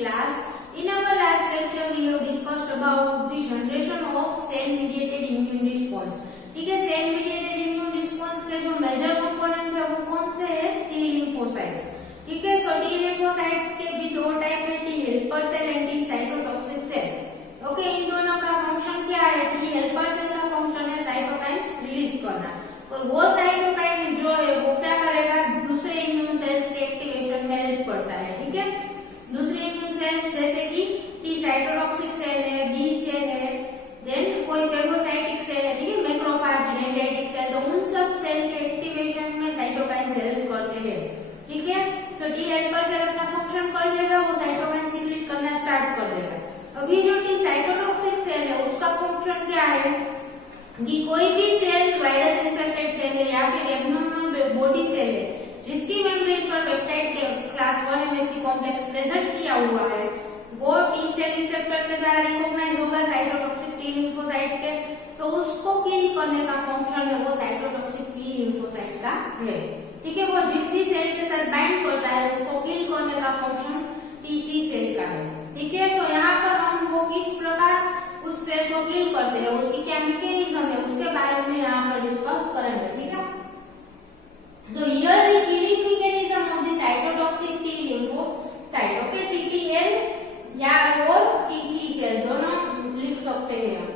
class. In our last lecture, we have discussed about the generation of cell-mediated immune response. ठीक है, cell-mediated immune response के जो major component है वो कौन से है? T lymphocytes. ठीक है, so T lymphocytes के भी दो टाइप है, T helper cell and T cytotoxic cell. Okay, इन दोनों का फंक्शन क्या है? T helper cell का फंक्शन है साइटोकाइन्स रिलीज करना, और वो साइटोकाइन जो है वो क्या करेगा? दूसरे इम्यून सेल्स के एक्टिवेशन में हेल्प करता है. ठीक है, दूसरे इम्यून सेल्स जैसे कि टी साइटोटॉक्सिक सेल है, बी सेल है, देन कोई फेगोसाइटिक सेल है, ठीक है, मैक्रोफेज, डेंड्राइटिक सेल, तो उन सब सेल के एक्टिवेशन में साइटोकाइन्स हेल्प करते हैं. ठीक है, सो टी हेल्पर सेल अपना फंक्शन कर लेगा, वो साइटोकाइन सीक्रेट करना स्टार्ट कर देगा. अभी जो टी साइटोटॉक्सिक सेल है उसका फंक्शन क्या है कि कोई भी सेल वायरस इन्फेक्टेड सेल है या फिर एब्नॉर्मल बॉडी सेल है जिसकी मेम्ब्रेन पर पेप्टाइड के क्लास 1 एमएचसी कॉम्प्लेक्स प्रेजेंट किया हुआ है, वो टी सेल रिसेप्टर के द्वारा रिकॉग्नाइज होगा साइटोटॉक्सिक टी लिम्फोसाइट के, तो उसको किल करने का फंक्शन है वो साइटोटॉक्सिक टी लिम्फोसाइट का है. ठीक है, वो जिस भी सेल के साथ बाइंड करता है उसको किल करने का फंक्शन टीसी सेल का है. ठीक है, सो यहाँ पर हम वो किस प्रकार उस सेल को किल करते हैं, उसकी क्या मैकेनिज्म है, उसके बारे में यहाँ पर डिस्कस करेंगे. ठीक है, so here the killing mechanism of the cytotoxic T lymphocyte, okay, CTL या और TC सेल दोनों लिख सकते हैं.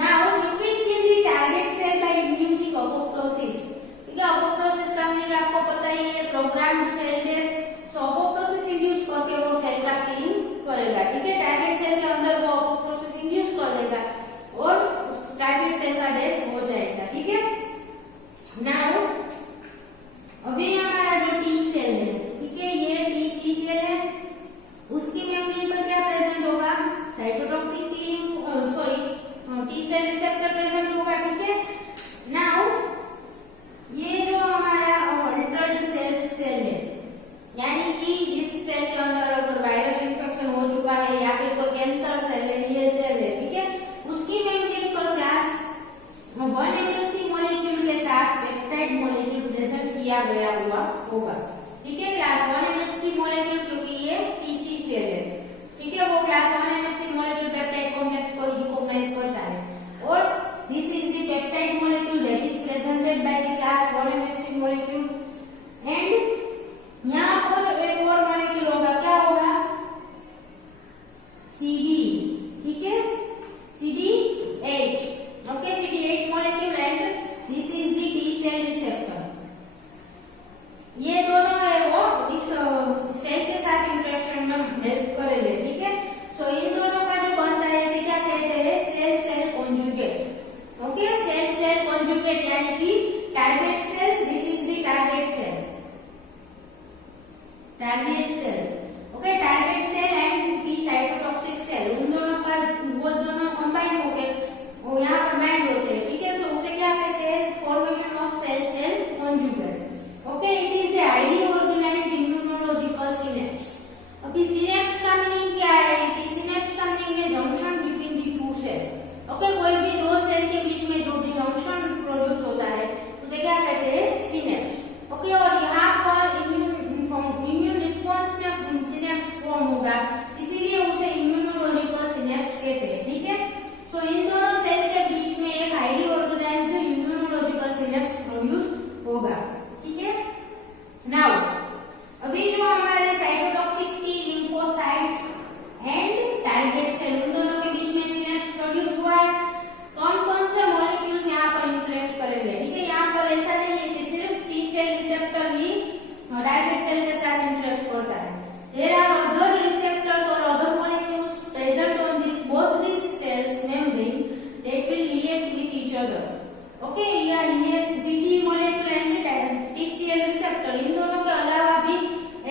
Now it will kill the target cell by inducing apoptosis. ठीक है, apoptosis का मीनिंग आपको पता ही है, प्रोग्राम्ड सेल डेथ. सो apoptosis इंड्यूस करके वो सेल का किलिंग करेगा. ठीक है, टारगेट सेल के अंदर वो apoptosis इंड्यूस कर देगा और टारगेट सेल का डेथ हो जाएगा. ठीक है, नाउ अभी हमारा जो टी सेल है, ठीक है, ये टीसी सेल है, उसकी मेम्ब्रेन पर क्या प्रेजेंट होगा? Cytotoxic T cell receptor present होगा. ठीक है, नाउ ये जो हमारा अल्टर्ड सेल है, यानी कि जिस सेल के अंदर अगर वायरस इन्फेक्शन हो चुका है या फिर कोई कैंसर सेल है, ये सेल है, ठीक है, उसकी मेम्ब्रेन पर क्लास 1 एमएलसी मॉलिक्यूल के साथ पेप्टाइड मॉलिक्यूल प्रेजेंट किया गया हुआ होगा. ठीक है, क्लास 1 एमएलसी मॉलिक्यूल, क्योंकि ये टीसी सेल है. ठीक है, वो class 1 MLC molecule peptide complex को रिकॉग्नाइज करता है, और this is the peptide molecule that is presented by the class 1 MLC molecule. And यहाँ पर एक और मॉलिक्यूल होगा, क्या होगा? CD. ठीक है, CD8. Okay, CD8 molecule and this is the T cell receptor. ये दोनों है वो इस सेल के साथ इंटरेक्शन में हेल्प करेंगे. ठीक है, सो इन दोनों का जो बनता है इसे क्या कहते हैं? Cell cell conjugate. Okay, cell cell conjugate यानी कि target cell, this is the target cell. Target cell, okay, target cell and T cytotoxic cell, उन दोनों का वो दोनों कंबाइन होके वो यहाँ पर बाइंड होते हैं. ठीक है, तो उसे क्या कहते हैं? Formation of cell cell conjugate. Okay, it is the highly organised immunological synapse. अभी सिनेप्स का मीनिंग क्या है? कि सिनेप्स का मीनिंग है junction between the two cell. Okay, कोई भी दो सेल के बीच में जो भी जंक्शन प्रोड्यूस होता है उसे क्या कहते हैं? सिनेप्स. ओके, और यहाँ पर इम्यून रिस्पॉन्स में सिनेप्स फॉर्म होगा, इसीलिए उसे इम्यूनोलॉजिकल सिनेप्स कहते हैं. ठीक है, सो इन दोनों सेल के बीच में एक highly organised immunological synapse produce होगा. ठीक है, नाउ अभी जो हमारे cytotoxic T lymphocyte and target cell, उन दोनों के बीच में सिनेप्स प्रोड्यूस हुआ है. कौन कौन से मॉलिक्यूल्स यहाँ पर इंटरेक्ट करेंगे? ठीक है, यहाँ पर ऐसा नहीं है कि सिर्फ टी सेल रिसेप्टर ही टारगेट सेल के साथ इंटरेक्ट करता है. देयर आर अदर रिसेप्टर्स और other molecules present on this both this cells membrane that will react with each other. Okay, ये CD molecule and T cell receptor, इन दोनों के अलावा भी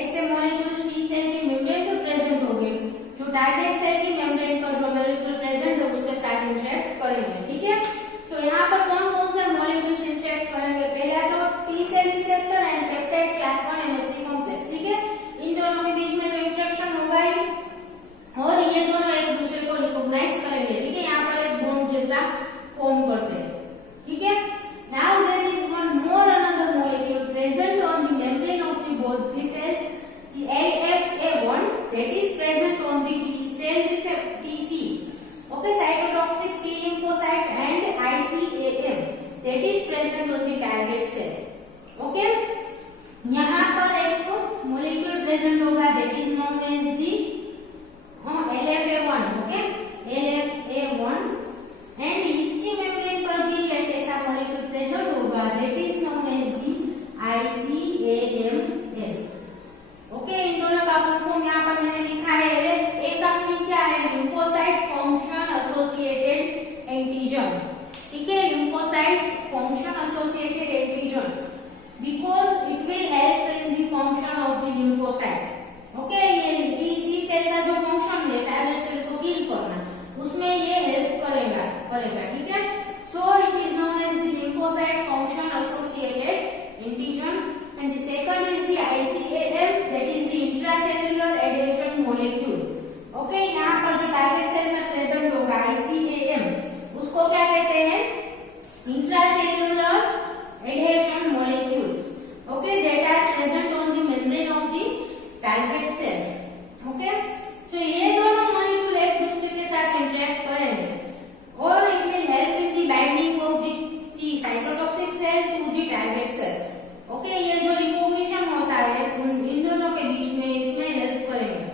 ऐसे मॉलिक्यूल्स टी सेल की मेम्ब्रेन पर प्रेजेंट होंगे जो टारगेट सेल की मेम्ब्रेन पर जो मॉलिक्यूल प्रेजेंट है उसके साथ इंटरेक्ट करेंगे. ठीक है, सो यहाँ पर कौन कौन से मॉलिक्यूल्स इंटरेक्ट करेंगे? पहला तो T cell receptor and peptide class 1 MHC complex. ठीक है, इन दोनों के बीच में जो इंटरेक्शन टारगेट सेल। ओके, तो ये दोनों मॉलिक्यूल एक दूसरे के साथ इंटरेक्ट करेंगे और it will help in the binding of the cytotoxic cell to the target cell. Okay, ये जो रिकॉग्निशन होता है इन दोनों के बीच में इसमें हेल्प करेंगे।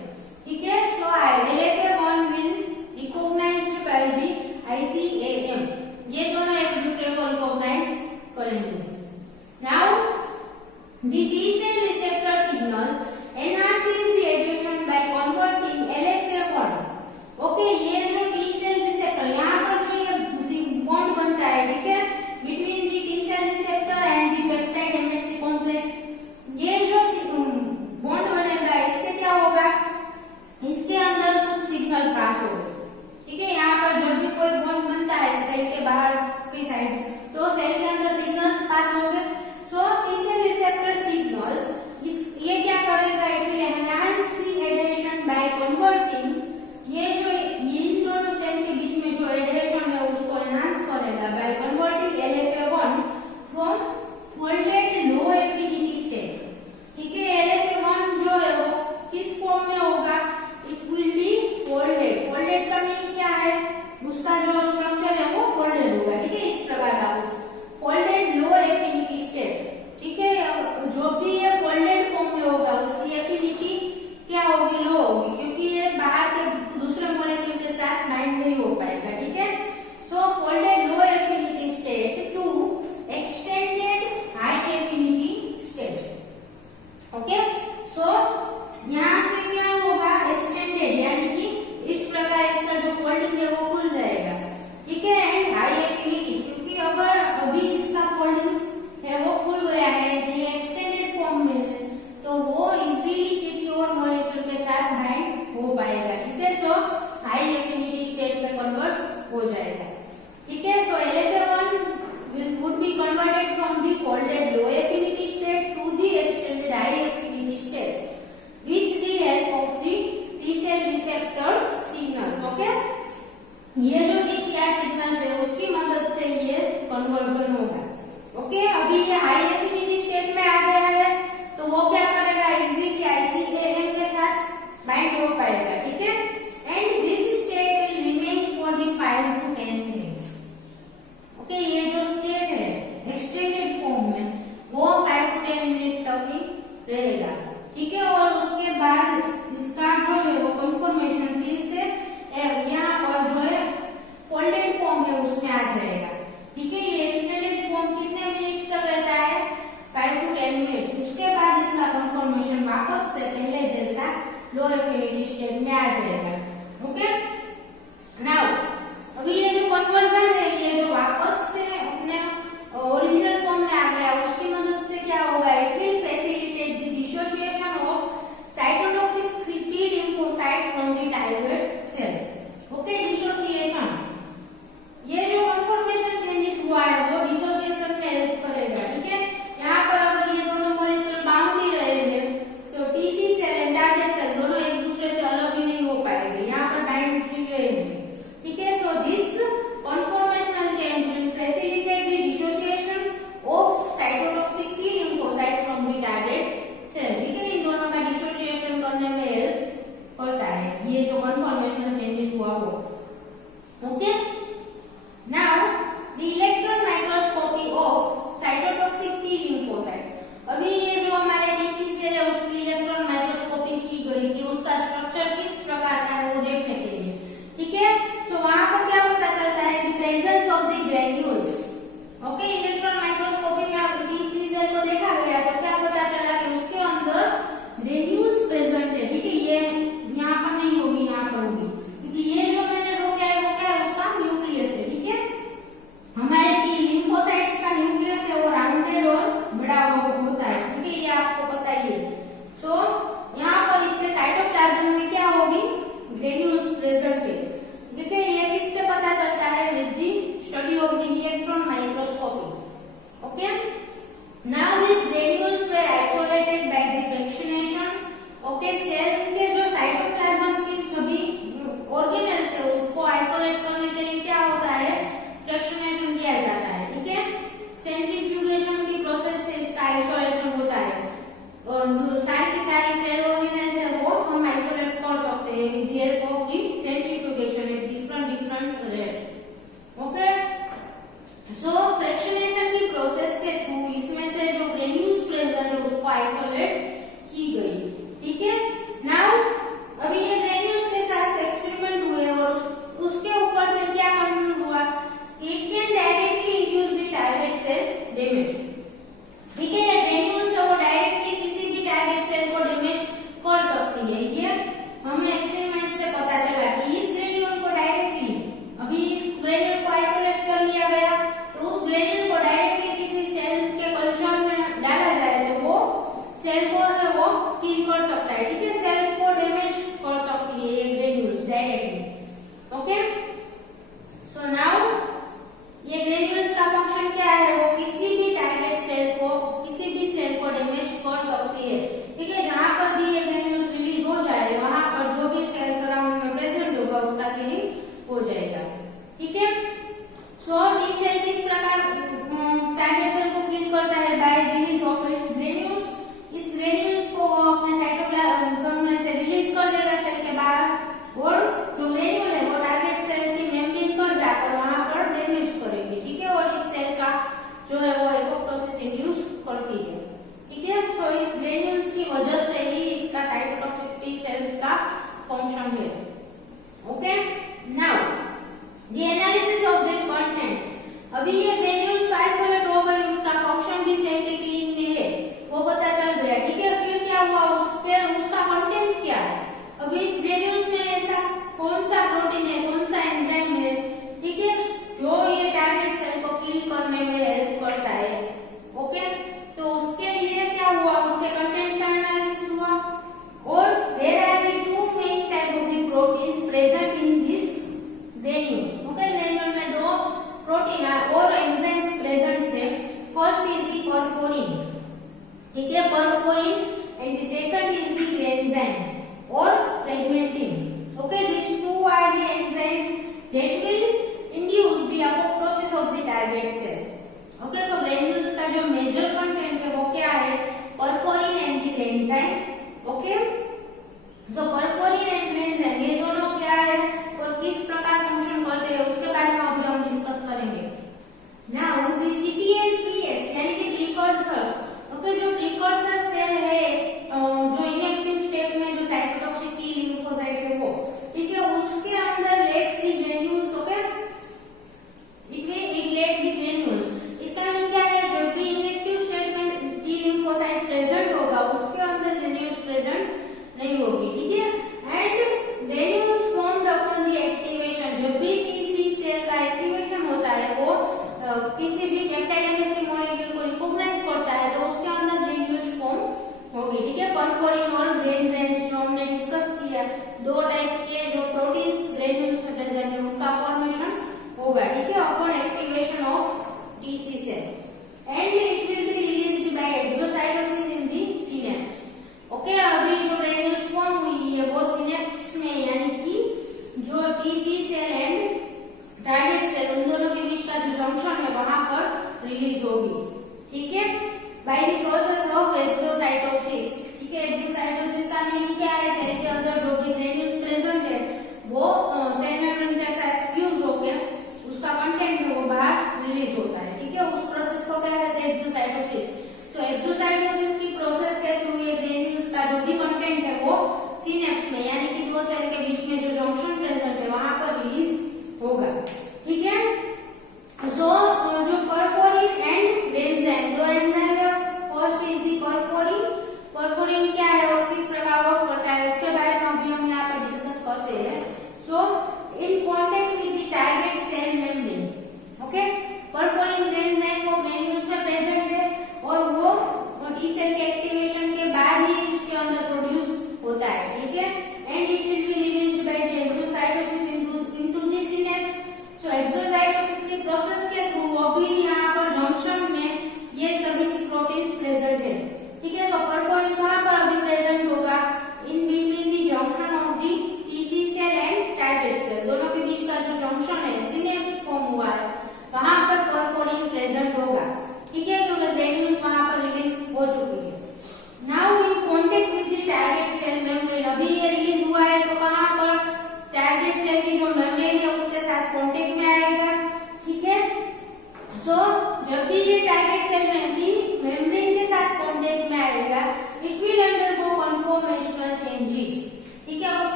ठीक है, so LFA1 will recognised by the ICAM। ये दोनों एक दूसरे को रिकॉग्नाइज करेंगे। Now the T cell receptor signals enhances the adhesion by converting LFA1। Okay, ये जो T cell receptor यहाँ पर जो ये बॉन्ड बनता है, ठीक है, between the T cell receptor and the peptide MHC complex, ये जो बॉन्ड बनेगा इससे क्या होगा, इसके अंदर कुछ सिग्नल पास होगा। ठीक है, यहाँ पर जब भी कोई बॉन्ड बनता है सेल के बाहर की साइड, तो सेल के अंदर सिग्नल्स पास होंगे। सो T cell receptor signals ये क्या करेगा, it will enhance the adhesion by converting, ये जो इन दोनों सेल के बीच में जो एडहेशन है उसको एनहांस करेगा by converting LFA1 from folded low affinity state. ठीक है, LFA1 जो है वो किस फॉर्म में होगा, it will B folded. Folded का मीनिंग क्या है, उसका जो स्ट्रक्चर है वो फोल्डेड होगा। ठीक है, इस प्रकार का फोल्डेड लो एफिनिटी स्टेट। ठीक है, जो भी ये फोल्डेड फॉर्म में होगा उसकी एफिनिटी क्या होगी, लो होगी, क्योंकि ये बाहर के दूसरे मॉलिक्यूल के साथ बाइंड नहीं हो पाएगा। ठीक है, so folded low affinity state to extended high affinity state. Okay, so यहाँ से क्या होगा, एक्सटेंडेड यानी कि इस प्रकार इसका जो फोल्डिंग है वो खुल जाएगा। ठीक है, एंड हाई एफिनिटी, क्योंकि अगर अभी इसका फोल्डिंग है वो खुल गया है, ये एक्सटेंडेड फॉर्म में है, तो वो इजीली किसी और मॉलिक्यूल के साथ बाइंड हो पाएगा। ठीक है, सो हाई एफिनिटी स्टेट में कन्वर्ट हो जाएगा। ठीक है, so LFA1 would be converted from the folded low affinity state to the extended high affinity state with the help of the T cell receptor signals। Okay, ये जो TCR signals है उसकी मदद से ये कन्वर्जन होगा। ओके, अभी ये हाई एफिनिटी स्टेट में आ गया है, तो वो क्या करेगा, इजीली ICAM के साथ बाइंड हो पाएगा। ठीक है, and this state will remain for the 5 to 10 minutes. Okay, ये जो स्टेट है एक्सटेंडेड फॉर्म में वो 5 to 10 मिनट्स तक ही रहेगा। ठीक है, और उसके बाद इसका जो है वो कंफर्मेशन फिर से यहाँ पर जो है फोल्डेड फॉर्म है उसमें आ जाएगा। ठीक है, ये एक्सटेंडेड फॉर्म कितने मिनट्स तक रहता है, 5 to 10 मिनट। उसके बाद इसका कंफर्मेशन वापस से पहले जैसा लो एफिनिटी स्टेट में आ जाएगा। ओके, नाउ अभी ये जो कन्वर्जन है ये जो वापस से अपने ओरिजिनल फॉर्म में आ गया, उसकी मदद से क्या होगा, it will facilitate the dissociation of cytotoxic T lymphocyte from the target cell. Okay, dissociation, ये जो कंफर्मेशन चेंजेस हुआ है वो डिसोसिएशन में हेल्प करेगा। ठीक है, यहाँ पर अगर ये दोनों मॉलिक्यूल बाउंड ही रहे हैं तो TC cell and target cell दोनों एक दूसरे से अलग ही नहीं हो पाएंगे।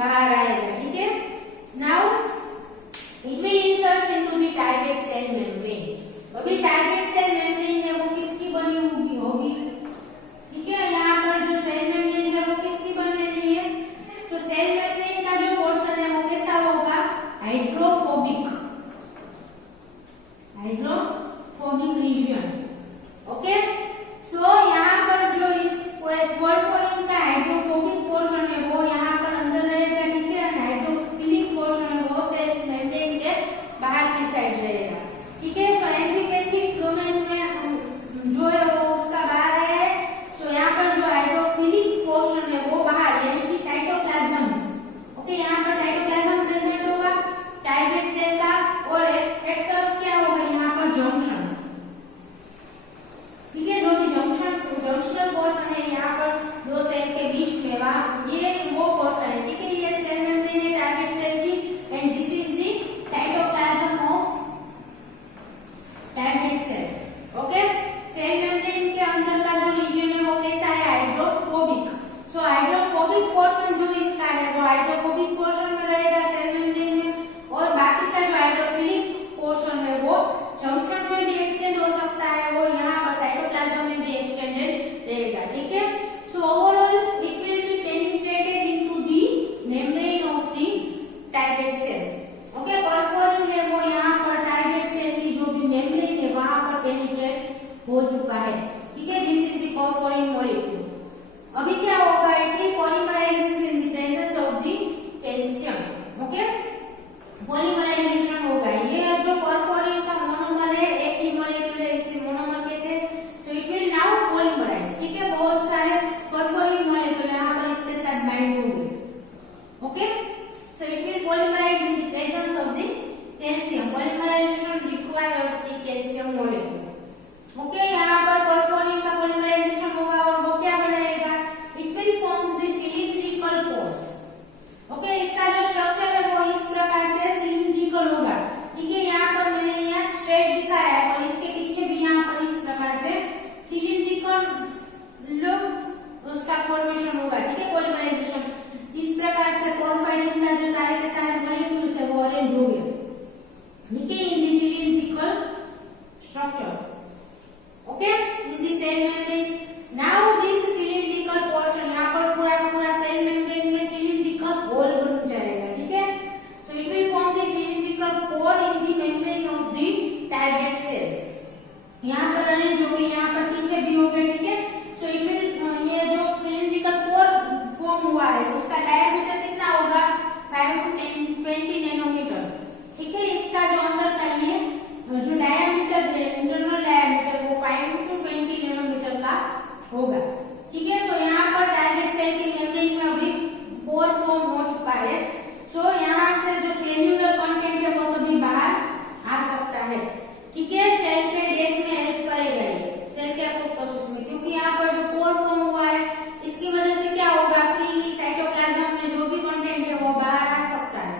बाहर आएगा, ठीक है। Now it will insert into the target cell membrane. अभी टारगेट सेल मेम्ब्रेन है वो किसकी बनी होगी, ठीक है। यहाँ पर जो सेल मेम्ब्रेन है वो किसकी बनेगी है, तो सेल मेम्ब्रेन का जो पोर्शन है वो कैसा होगा, हाइड्रोफोबिक रीजन, ओके। सो यहाँ पर जो इस पोरफोरिन का हाइड्रोफोबिक पोर्शन है वो यहाँ पर अंदर रहेगा, ठीक है। हाइड्रोफिलिक पोर्शन है वो सेल मेम्ब्रेन के बाहर की साइड रहेगा, ठीक है। सो एम्फीपैथिक डोमेन में जो है वो उसका बाहर है। सो यहाँ पर जो हाइड्रोफिलिक पोर्शन है वो बाहर यानी कि साइटोप्लाज्म, ओके। यहाँ पर साइटोप्लाज्म प्रेजेंट होगा टारगेट सेल का, और एक तरफ क्या होगा यहाँ पर जंक्शन, ठीक है। जो भी जंक्शनल पोर्शन है यहाँ पर दो सेल के बीच में, वहां ये वो पोर्शन है, ठीक है। ये सेल मेम्ब्रेन है टारगेट सेल की, and this is the cytoplasm of target cell, okay. Cell membrane के अंदर का जो रीजन है वो कैसा है, हाइड्रोफोबिक। सो हाइड्रोफोबिक पोर्शन जो इसका है वो हाइड्रोफोबिक पोर्शन में रहेगा सेल मेम्ब्रेन में, और बाकी का जो हाइड्रोफिलिक पोर्शन है वो जंक्शन में भी एक्सटेंड हो सकता है और यहाँ पर साइटोप्लाज्म में भी एक्सटेंडेड रहेगा, ठीक है। So overall it will be penetrated into the membrane of the target cell, okay. Perforin है वो यहाँ पर टारगेट सेल की जो भी मेम्ब्रेन है वहां पर पेनिट्रेट हो चुका है, ठीक है। This is the perforin molecule. अभी क्या होगा कि polymerisation in the presence of the calcium, okay. Polymerisation होगा, ये जो परफोरिन का मोनोमर है एक ही मॉलिक्यूल है, इसे मोनोमर कहते हैं। So it will now polymerise, ठीक है। बहुत सारे परफोरिन मॉलिक्यूल यहाँ पर इसके साथ बाइंड होंगे, okay. So it will polymerise in the presence of the calcium. Polymerisation requires the calcium molecule, okay. यहाँ पर परफोरिन का पॉलीमराइजेशन होगा और वो क्या बनाएगा, it will forms the cylindrical pores, okay. इसका जो स्ट्रक्चर है वो इस प्रकार से सिलिंड्रिकल होगा, ठीक है। यहाँ पर मैंने यहाँ स्ट्रेट दिखाया है और इसके पीछे भी यहाँ पर इस प्रकार से सिलिंड्रिकल उसका फॉर्मेशन होगा, ठीक है। पॉलीमराइजेशन इस प्रकार से पोरफायरिन का जो सारे के सारे मॉलिक्यूल्स है वो अरेंज हो गए, ठीक है, in the cylindrical structure, okay, in the cell membrane. Now this cylindrical portion, यहाँ पर पूरा पूरा सेल मेम्ब्रेन में सिलिंड्रिकल होल बन जाएगा, ठीक है। So it will form the cylindrical pore in the membrane of the target cell. यहाँ पर अरेंज हो गए, यहाँ पर पीछे भी हो गए, ठीक है। सो इट विल, ये जो सिलिंड्रिकल पोर फॉर्म हुआ है उसका डायमीटर कितना होगा, 5 to 20 नैनोमीटर, ठीक है। इसका जो अंदर का ये जो डायमीटर है, इंटरनल डायमीटर, वो 5 to 20 नैनोमीटर का होगा, ठीक है। सो यहाँ पर टारगेट सेल की मेम्ब्रेन में अभी पोर फॉर्म हो चुका है। सो यहाँ से जो सेल्यूलर कंटेंट है वो सभी बाहर आ सकता है, ठीक है। सेल के डेथ में हेल्प करेगा ये, सेल के एपोप्टोसिस में, क्योंकि यहाँ पर जो पोर फॉर्म हुआ है इसकी वजह से क्या होगा, फ्रीली साइटोप्लाज्म में जो भी कंटेंट है वो बाहर आ सकता है,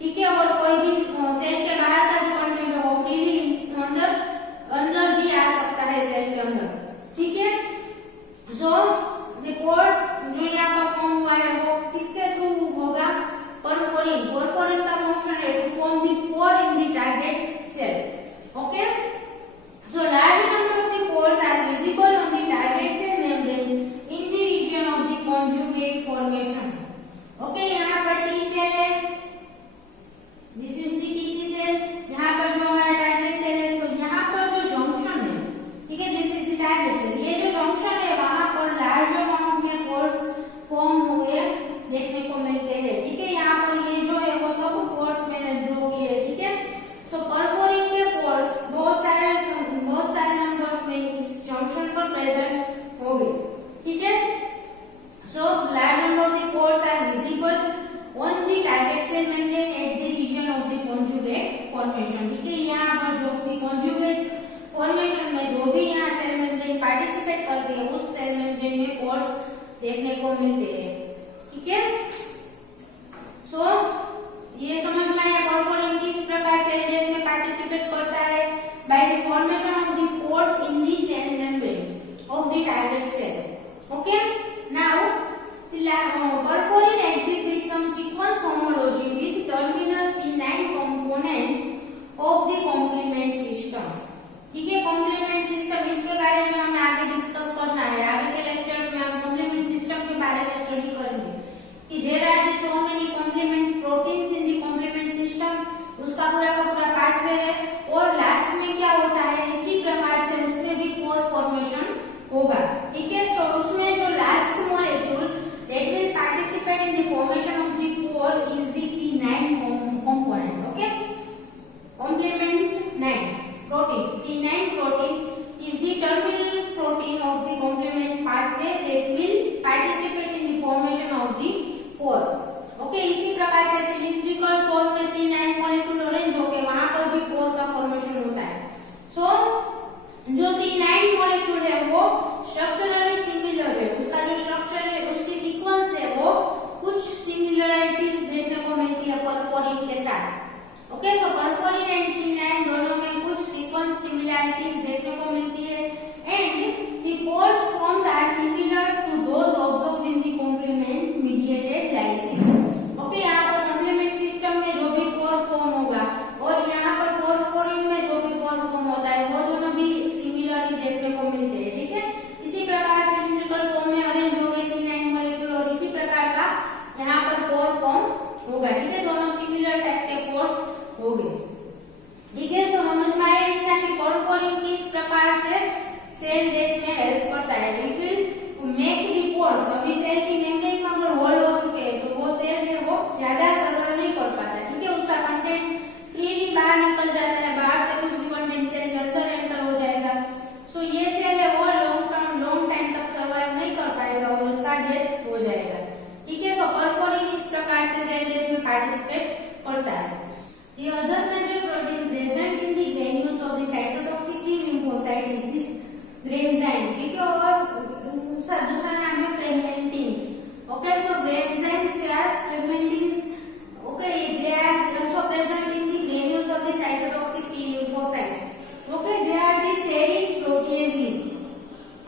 ठीक है। और कोई भी सेल के बाहर का जो कंटेंट है वो फ्रीली अंदर भी आ सकता है सेल के अंदर, ठीक है। सो द पोर जो यहाँ पर फॉर्म हुआ है वो किसके थ्रू होगा, परफोरिन। परफोरिन का फंक्शन है to form the pore in the target cell, okay. So large number of the pores are visible on the target cell membrane in the region of the conjugate formation, okay. यहाँ पर T cell है, this is the TC cell. यहाँ पर जो हमारा target cell है, सो यहाँ पर जो जंक्शन है, ठीक है, this is the target cell. ये जो जंक्शन है वहां पर लार्ज अमाउंट में पोर्स फॉर्म हुए देखने को मिलते हैं, ठीक है। यहाँ पर ये जो है वो सब पोर्स मैंने ड्रॉ किए हैं, ठीक है। सो परफोरिन के पोर्स बहुत सारे नंबर्स में इस जंक्शन पर प्रेजेंट हो गए, ठीक है। So large number of the pores are visible on the target cell membrane at the region of the conjugate formation, ठीक है। यहाँ पर जो भी कॉन्जुगेट फॉर्मेशन में जो भी यहाँ सेल मेम्ब्रेन पार्टिसिपेट करती है उस सेल मेम्ब्रेन में पोर्स देखने को मिलते हैं, ठीक है। सो ये समझ में आया परफोरिन किस प्रकार सेल डेथ में पार्टिसिपेट करता है, by the formation of the pores in the cell membrane of the target cell, okay. Now perforin exhibits some sequence 4। ओके, इसी प्रकार से सिलिंड्रिकल फॉर्म में C9 मॉलिक्यूल अरेंज होके वहां पर भी 4 का फॉर्मेशन होता है। सो जो C9 मॉलिक्यूल है वो स्ट्रक्चरली सिमिलर है, उसका जो स्ट्रक्चर है, उसकी सीक्वेंस है वो कुछ सिमिलरिटीज देखने को मिलती है परफोरिन के साथ। Okay, so perforin and C9 दोनों में कुछ सीक्वेंस सिमिलरिटीज देखने को मिलती है and the pores formed are similar to those observed in the complement mediated lysis। Okay, यहाँ पर कॉम्प्लीमेंट सिस्टम में जो भी पोर फॉर्म होगा और यहाँ पर परफोरिन में जो भी पोर फॉर्म होता है वो दोनों भी सिमिलर ही देखने को मिलते हैं। ठीक है, इसी प्रकार से सिलिंड्रिकल फॉर्म में अरेंज हो गए C9 मॉलिक्यूल और इसी प्रकार का यहाँ पर पोर फॉर्म होगा। ठीक है, दोनों सिमिलर टाइप के पोर्स हो गए। ठीक है, सो समझ में आया कि परफोरिन किस प्रकार से सेल डेथ में हेल्प करता है। It will make the pores, अभी सेल की मेम्ब्रेन में अगर होल हो चुके हैं तो वो सेल है वो ज्यादा सर्वाइव नहीं कर पाता। ठीक है, उसका कंटेंट फ्रीली बाहर निकल जाता है, बाहर से कुछ भी कंटेंट सेल के अंदर एंटर हो जाएगा। सो ये सेल है वो लॉन्ग टाइम तक सर्वाइव नहीं कर पाएगा और उसका डेथ हो जाएगा। ठीक है, सो परफोरिन इस प्रकार से सेल डेथ में पार्टिसिपेट करता है। The other major protein present in the granules of the cytotoxic T lymphocyte is this granzyme। ठीक है, और दूसरा नाम है fragmentins. Okay, so granzymes are fragmentins। Okay, they are also present in the granules of the cytotoxic T lymphocytes। Okay, they are the serine proteases।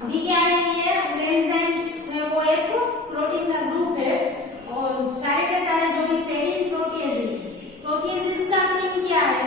अभी क्या है, ये ग्रेन्जाइम्स है वो एक प्रोटीन का ग्रुप है और सारे के सारे जो भी सेरीन प्रोटीएजेस का मीनिंग क्या है,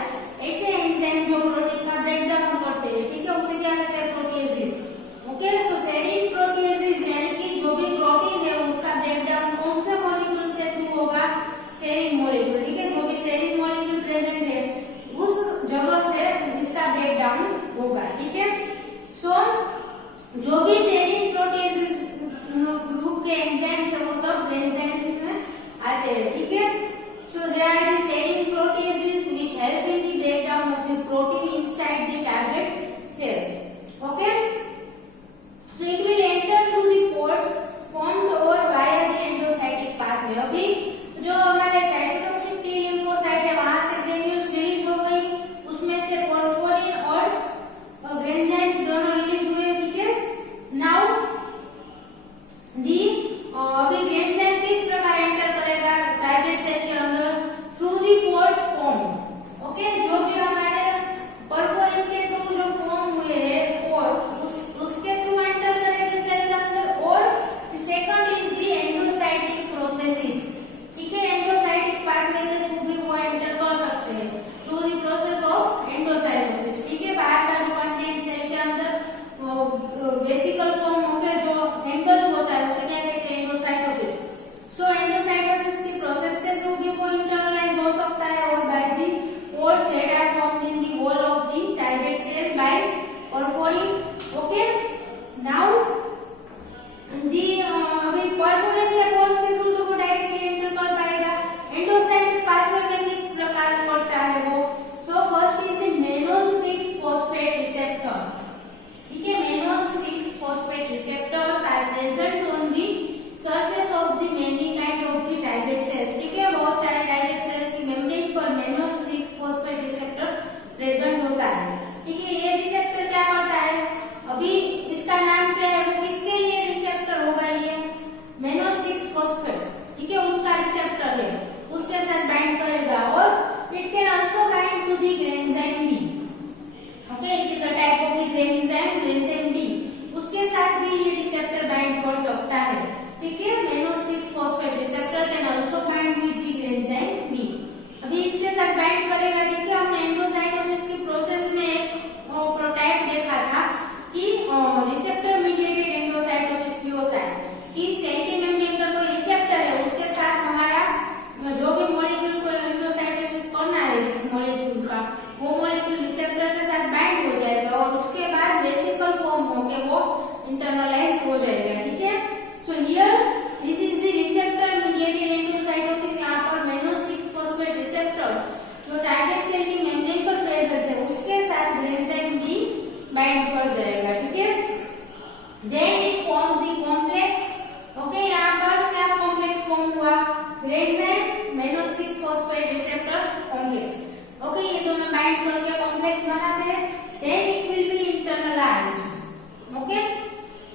बाइंड करके कॉम्प्लेक्स बनाते हैं, then it will be internalised. Okay,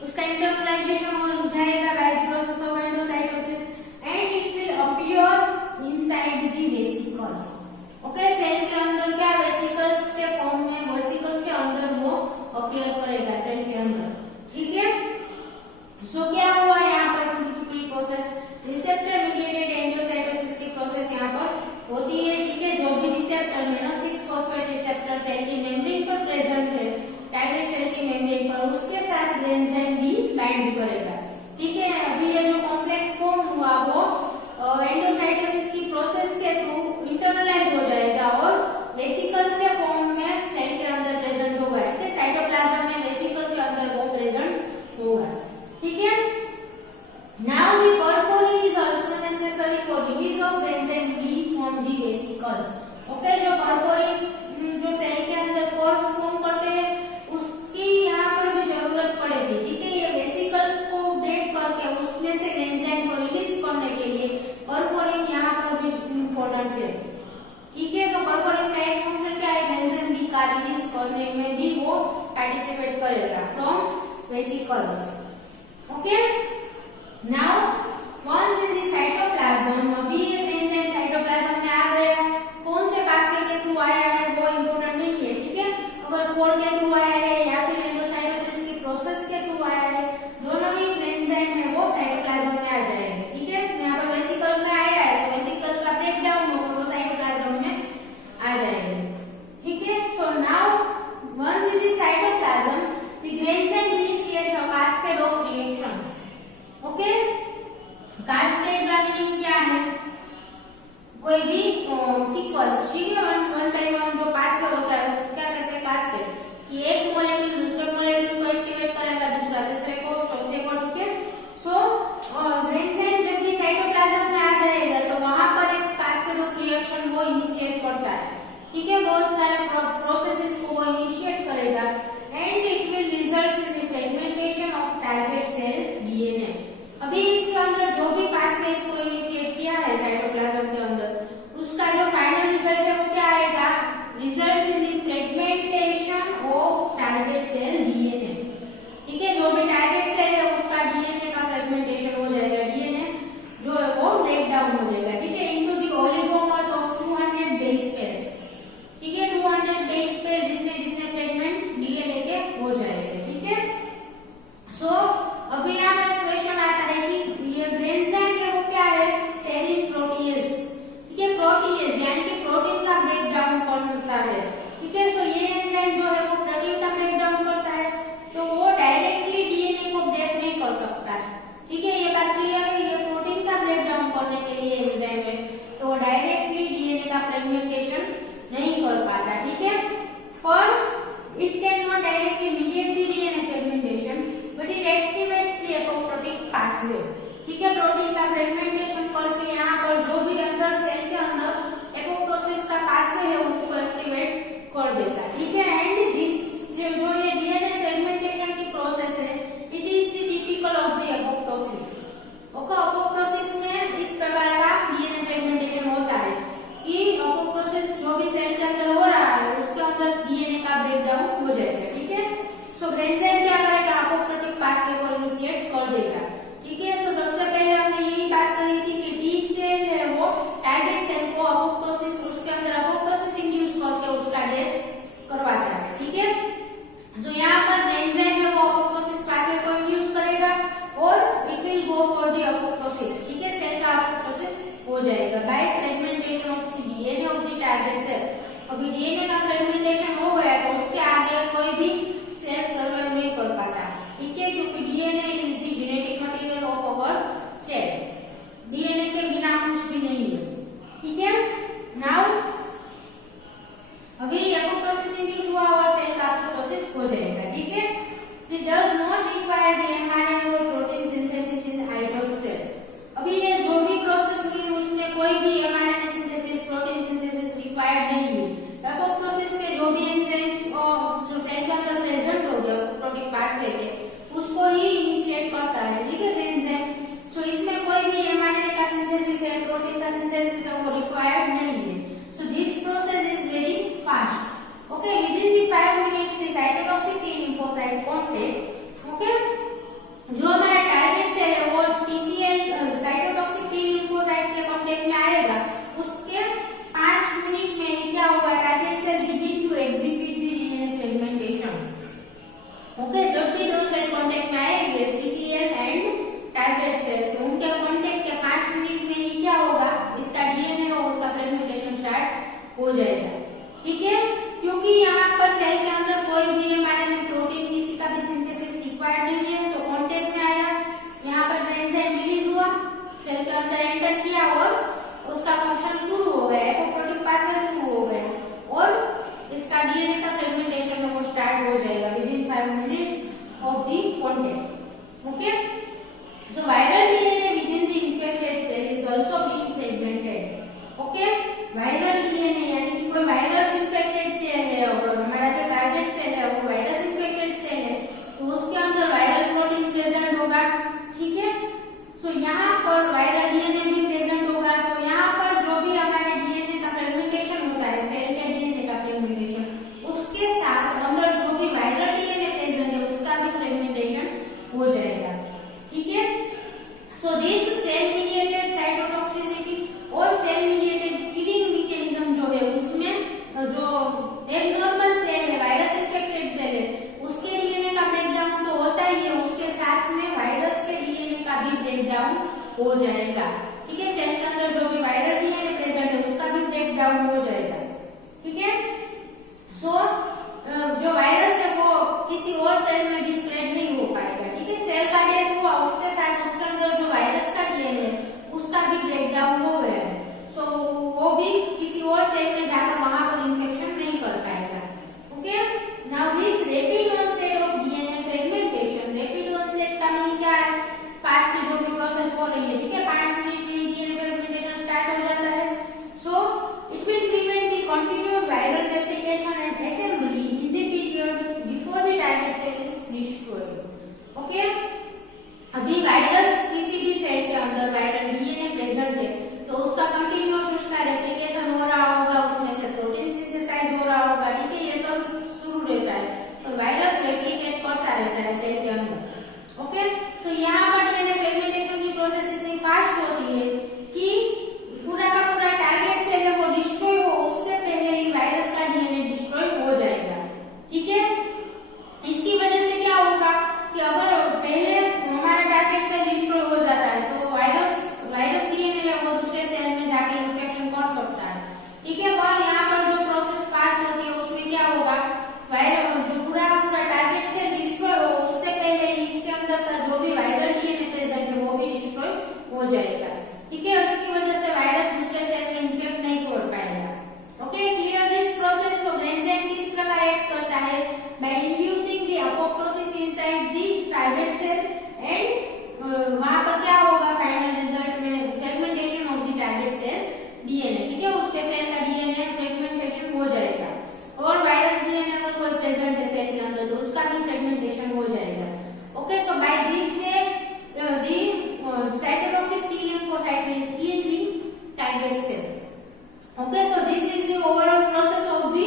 उसका इंटरनलाइजेशन हो जाएगा by the process of endocytosis and it will appear inside the vesicles. Okay, cell के अंदर क्या वेसिकल्स के फॉर्म में, वेसिकल के अंदर वो अपीयर करेगा सेल के अंदर। ठीक है, सो क्या हुआ यहाँ पर पूरी प्रोसेस रिसेप्टर मीडिएटेड एंडोसाइटोसिस की प्रोसेस यहाँ पर होती है। ठीक है, जो भी रिसेप्टर है ना 6-फॉस्फेट रिसेप्टर सेल की मेम्ब्रेन पर प्रेजेंट है, टाइटेड सेल की मेम्ब्रेन पर, उसके साथ एंजाइम भी बाइंड करेगा। ठीक है, अभी ये जो कॉम्प्लेक्स फॉर्म हुआ वो एंडोसाइटोसिस की प्रोसेस के थ्रू इंटरनलाइज हो जाएगा और वेसिकल के फॉर्म में सेल के अंदर प्रेजेंट होगा। ठीक है, साइटोप्लाज्म में वेसिकल के अंदर वो प्रेजेंट होगा। ठीक है, now the perforin is also necessary for release of the enzyme B from the vesicles. Okay, जो परफोरिन जो सेल के अंदर पोर्स फॉर्म करते हैं उसकी यहाँ पर भी जरूरत पड़ेगी। ठीक है, ये वेसिकल को ब्रेक करके उसमें से एंजाइम को रिलीज करने के लिए परफोरिन यहाँ पर भी इम्पोर्टेंट है। ठीक है, तो परफोरिन का एक फंक्शन क्या है, एंजाइम बी का रिलीज करने में भी वो पार्टिसिपेट करेगा from vesicles. Okay, now once in the cytoplasm, अभी ये एंजाइम साइटोप्लाज्म में आ गया, कौन से पाथवे के थ्रू आया है वो इम्पोर्टेंट नहीं है। ठीक है, अगर कोड के थ्रू आया है या फिर एंडोसाइटोसिस की प्रोसेस के थ्रू आया है, दोनों ही एंजाइम में वो साइटोप्लाज्म में आ जाएंगे। ठीक है, यहाँ पर वेसिकल में आया है तो वेसिकल का ब्रेकडाउन होगा तो साइटोप्लाज्म में आ जाएंगे। ठीक है, so now once in the cytoplasm the enzyme initiates a cascade of reactions. Okay, cascade का मीनिंग क्या है, कोई भी सीक्वेंस। ठीक है, वन बाय वन जो पाथवे होता है उसको क्या कहते हैं, कास्केड। कि एक मॉलिक्यूल दूसरे मॉलिक्यूल को एक्टिवेट करेगा, दूसरा तीसरे को, चौथे को। ठीक है, सो एंजाइम जब भी साइटोप्लाज्म में आ जाएगा तो वहां पर एक कास्केड ऑफ रिएक्शन वो इनिशिएट करता है। ठीक है, बहुत सारे प्रोसेसेस को वो इनिशिएट करेगा and it will result in the fragmentation of target cell DNA. अभी इसके अंदर जो भी पाथवे इसको इनिशिएट किया है साइटोप्लाज्म के अंदर, उसका जो फाइनल रिजल्ट है वो क्या आएगा, results in the fragmentation of target cell DNA. ठीक है, जो भी टारगेट सेल है उसका डीएनए का फ्रेगमेंटेशन हो जाएगा, डीएनए जो है वो ब्रेक डाउन हो जाएगा। ठीक है, into the oligomers of 200 base pairs. ठीक है, 200 बेस पेयर जितने जितने फ्रेगमेंट डीएनए के हो जाएंगे। ठीक है, सो अभी यहाँ पर क्वेश्चन आता है कि ये एंजाइम है वो क्या है, सेरिन प्रोटीएज। ठीक है, प्रोटीएज यानी कि प्रोटीन का ब्रेक डाउन करता है। ठीक है, सो ये एंजाइम जो है वो प्रोटीन का ब्रेक डाउन करता है तो वो डायरेक्टली डीएनए को ब्रेक नहीं कर सकता है। ठीक है, ये बात क्लियर है, ये प्रोटीन का ब्रेक डाउन करने के लिए एंजाइम है तो वो डायरेक्टली डीएनए का फ्रेगमेंटेशन नहीं कर पाता। ठीक है, पर it can not directly mediate the DNA fragmentation but it activates the apoptotic pathway. ठीक है, प्रोटीन का फ्रेगमेंटेशन करके यहाँ पर जो भी अंदर सेल के अंदर एपोप्टोसिस का पाथवे है उसको एक्टिवेट कर देता है। ठीक है, एंड दिस जो ये डीएनए फ्रेगमेंटेशन की प्रोसेस है it is the typical of the apoptosis. Okay, apoptosis में इस प्रकार का डीएनए फ्रेगमेंटेशन होता है कि एपोप्टोसिस जो भी सेल के अंदर हो रहा है उसके अंदर डीएनए का ब्रेकडाउन हो जाएगा। ठीक है, सो एंजाइम क्या करेगा, एपोप्टोटिक पाथवे को इनिशिएट कर देगा। ठीक है, सो सबसे पहले हमने यही बात करी थी कि टी सेल है वो टारगेट सेल को एपोप्टोसिस, उसके अंदर एपोप्टोसिस इंड्यूस करके उसका डेथ करवाता है। ठीक है, जो यहाँ पर एंजाइम है वो एपोप्टोसिस पाथवे को इंड्यूस करेगा और it will go for the apoptosis. ठीक है, सेल का एपोप्टोसिस हो जाएगा by fragmentation of the DNA of the target cell. अभी डीएनए का फ्रेगमेंटेशन हो गया तो उसके आगे कोई भी सेल सर्वाइव नहीं हो जाएगा। ठीक है, क्योंकि यहाँ पर सेल के अंदर कोई भी एमआरएनए प्रोटीन किसी का भी सिंथेसिस रिक्वायर्ड नहीं है, सो कांटेक्ट में आया, यहाँ पर एंजाइम रिलीज हुआ, सेल के अंदर एंटर किया और उसका फंक्शन शुरू हो गया, एपोप्टोटिक पाथवे शुरू हो गया और इसका डीएनए का फ्रेगमेंटेशन वो स्टार्ट हो जाएगा within 5 minutes of the contact. Okay, so viral DNA within the infected cell is also being fragmented। Okay, viral DNA यानी कि कोई वायरस इन्फेक्टेड सेल है और हमारा जो टारगेट सेल है वो वायरस इन्फेक्टेड सेल है, तो उसके अंदर वायरल प्रोटीन प्रेजेंट होगा। ठीक है, सो यहाँ पर वायरल डीएनए भी प्रेजेंट होगा। सो यहाँ पर जो भी हमारे डीएनए का फ्रेगमेंटेशन होता है, सेल के डीएनए का फ्रेगमेंटेशन, उसके साथ अंदर जो भी वायरल डीएनए प्रेजेंट है उसका भी फ्रेगमेंटेशन हो जाएगा। ठीक है, so this cell mediated cytotoxicity और सेल मीडिएटेड किलिंग मैकेनिज्म जो है उसमें जो एबनॉर्मल सेल है, वायरस इन्फेक्टेड सेल है, उसके डीएनए का ब्रेकडाउन तो होता ही है, उसके साथ में वायरस के डीएनए का भी ब्रेकडाउन हो जाएगा। ठीक है, सेल के अंदर जो भी वायरल डीएनए प्रेजेंट है उसका भी ब्रेकडाउन हो जाएगा। ठीक है, सो जो वायरस है वो किसी और सेल में भी स्प्रेड नहीं हो पाएगा। ठीक है, सेल का डेथ हुआ, उसके साथ उसके अंदर जो वायरस का डीएनए है उसका भी ब्रेकडाउन हो गया है, सो वो भी किसी और सेल में जाकर वहां पर इन्फेक्शन नहीं कर पाएगा। Okay, now this rapid onset of DNA fragmentation, rapid onset का मीनिंग क्या है, फास्ट जो भी प्रोसेस हो रही है। ठीक है, 5 मिनट में डीएनए फ्रेगमेंटेशन स्टार्ट हो जाता है, so it will prevent the continued viral replication and assembly in the period before the target cell is destroyed. Okay, अभी वायरस किसी भी सेल के अंदर वायरल डीएनए प्रेजेंट है तो उसका कंटिन्यूअस उसका रेप्लिकेशन हो रहा होगा, उसमें से प्रोटीन सिंथेसाइज हो रहा होगा। ठीक है, ये सब शुरू रहता है और वायरस रेप्लिकेट करता रहता है सेल के अंदर। ओके, तो यहाँ पर डीएनए फ्रेगमेंटेशन की प्रोसेस इतनी फास्ट होती है कि पूरा का पूरा टारगेट सेल है वो डिस्ट्रॉय हो उससे पहले ही वायरस का डीएनए डिस्ट्रॉय हो जाएगा। ठीक है, इसकी वजह से क्या होगा कि अगर पहले हमारा टारगेट सेल डिस्ट्रॉय हो जाता है तो वायरस डीएनए है वो दूसरे सेल में जाके इन्फेक्शन कर सकता है। ठीक है, और यहाँ पर जो प्रोसेस फास्ट होती है उसमें क्या होगा, वायरस जो पूरा टारगेट सेल डिस्ट्रॉय हो उससे पहले इसके अंदर का जो भी वायरल डीएनए प्रेजेंट है वो भी डिस्ट्रॉय हो जाएगा। ठीक है, इसकी वजह से वायरस दूसरे सेल में इन्फेक्ट नहीं कर पाएगा। Okay, clear this process of enzyme किस प्रकार एक्ट करता है, by inducing the apoptosis inside the target cell and वहां पर क्या होगा, फाइनल रिजल्ट में fragmentation of the target cell DNA. ठीक है, उसके सेल का डीएनए फ्रेगमेंटेशन हो जाएगा और वायरस डीएनए अगर कोई प्रेजेंट है सेल के अंदर तो उसका भी फ्रेगमेंटेशन हो जाएगा। Okay, so by this way the cytotoxic T lymphocyte will kill the target cell। Okay, so this is the overall process of the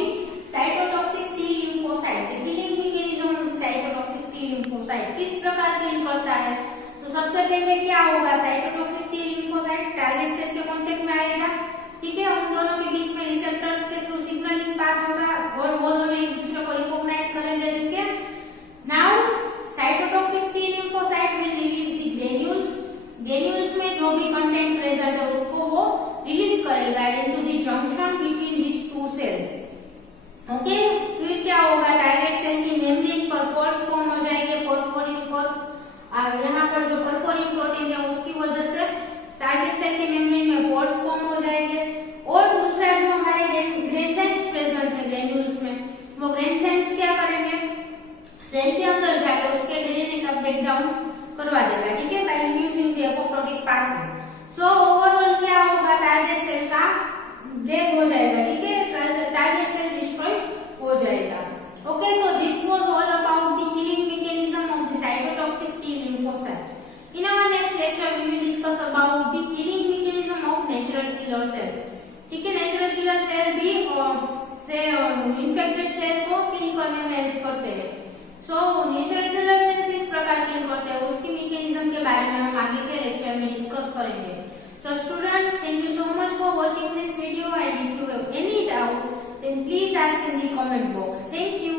cytotoxic T lymphocyte, the killing mechanism of the cytotoxic T lymphocyte किस प्रकार किल करता है। तो सबसे पहले क्या होगा, cytotoxic T lymphocyte target cell के कांटेक्ट में आएगा। ठीक है, उन दोनों के बीच में रिसेप्टर्स के थ्रू सिग्नलिंग पास होगा और वो दोनों एक दूसरे को रिकॉग्नाइज करेंगे। ठीक है, now cytotoxic T lymphocyte will release the granules, granules में जो भी कंटेंट प्रेजेंट है उसको वो रिलीज करेगा into the junction between this two cells. Okay, फिर क्या होगा, टारगेट सेल की मेम्ब्रेन पर पोर्स फॉर्म हो जाएंगे, परफोरिन पर यहाँ पर जो परफोरिन प्रोटीन है उसकी वजह से टारगेट सेल के मेम्ब्रेन में पोर्स फॉर्म हो जाएंगे और दूसरा जो हमारे ग्रेन्यूल्स प्रेजेंट है ग्रेन्यूल्स में, वो ग्रेन्यूल्स क्या करेंगे, सेल के अंदर जाकर उसके डीएनए का ब्रेकडाउन करवा देगा। ठीक है, by inducing the apoptotic pathway. So overall क्या होगा, टारगेट सेल का ब्रेक हो जाएगा। ठीक है, टारगेट सेल डिस्ट्रॉय हो जाएगा। Okay, so this was all about the killing mechanism of the cytotoxic T lymphocyte। In our next lecture we will discuss about the killing mechanism of natural killer cells. ठीक है, natural killer cell भी infected cell को kill करने में help करते हैं। So natural killer cell किस प्रकार किल करते हैं उसकी मैकेनिज्म के बारे में हम आगे के लेक्चर में डिस्कस करेंगे। So students, thank you so much for watching this video, and if you have any doubt then please ask in the comment box. Thank you.